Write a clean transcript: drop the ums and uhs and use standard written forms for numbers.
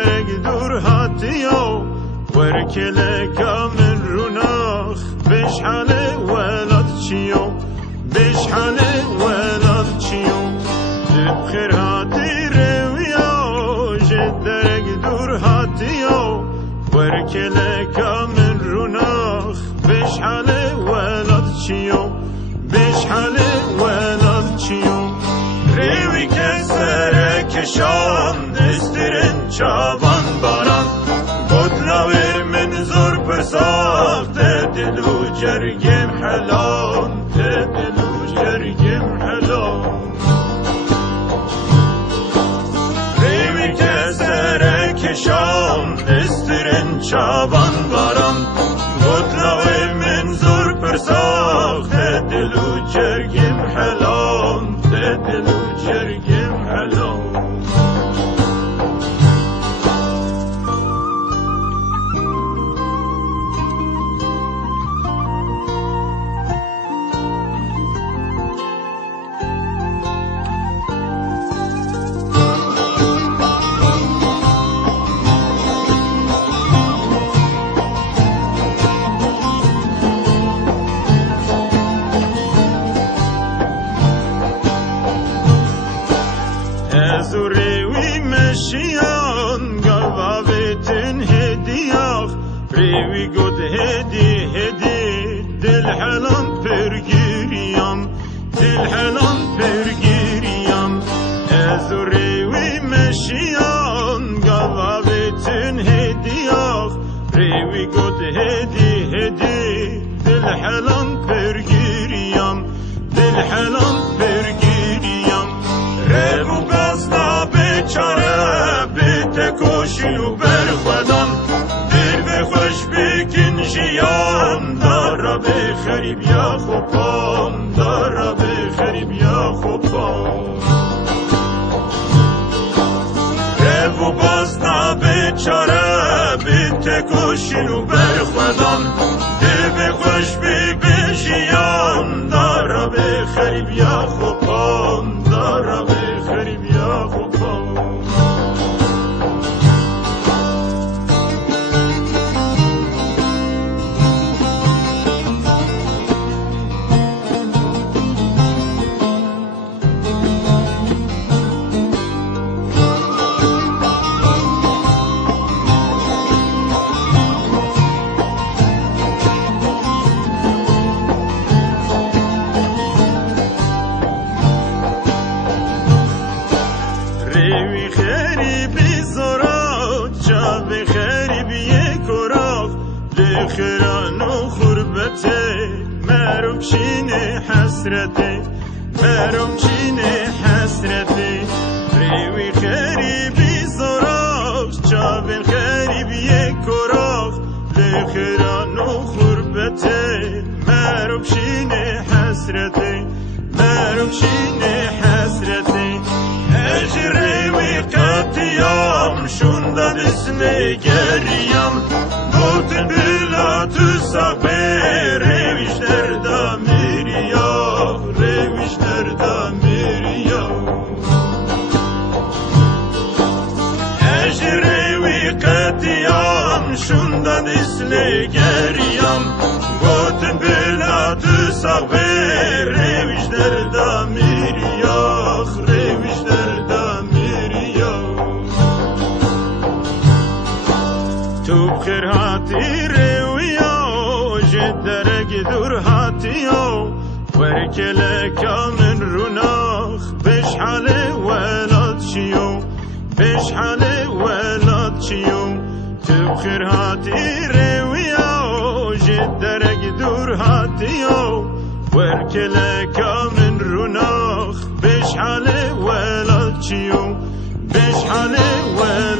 درگ دور هاتیو ورکلک من روناخ بشحال ولاد چیو بشحال ولاد چیو بخیر هاتی رویو جد درگ دور هاتیو ورکلک من روناخ بشحال ولاد چیو بشحال ولاد چیو روی کسر کشان دسترن چابان باران گدلاوی من زور پرساخت دلو جرگم حلان دلو جرگم حلان روی کسر کشان دسترن چابان باران گدلاوی من زور پرساخت دلو جرگم حلان دلو جرگم حلان زوری مشیان گاوابتن هدیاخ ریوی گود هدی دل حلان پرگیریم دل حلان پرگیریم زوری مشیان گاوابتن هدیاخ ریوی گود هدی دل حلان پرگیریم دل حلان پرگیریم رو بستا بیچاره بیت کوشیو بر خودان دل به خوش بکن جیان دارا به خریب یا خوبان دارا به خریب یا خوبان رو بستا بیچاره بیت کوشیو بر خودان دل به خوش بکن جیان دارا به خریب یا خوبان دارا به خریب یا خوبان خیران و خربته مرم چین حسرته مرم چین حسرته ریوی خریبی زراخ چاوین خریبی کراخ خیران و خربته مرم چین حسرته مرم چین حسرته اجریوی قطیام شوندن اسنگریم بوتن بلا تو ساقه رویش دردا میریا رویش دردا میریا اجریوی قطیام شوندن اسنگریم بوتن بلا تو ساقه رویش دردا میریا رویش دردا میریا تو بخیر هاتی رویو جد درگ دور هاتیو ورکلک من روناخ بشحال ولاد چیو بشحال ولاد چیو تو بخیر هاتی رویو جد درگ دور هاتیو ورکلک من روناخ بشحال ولاد چیو بشحال ولاد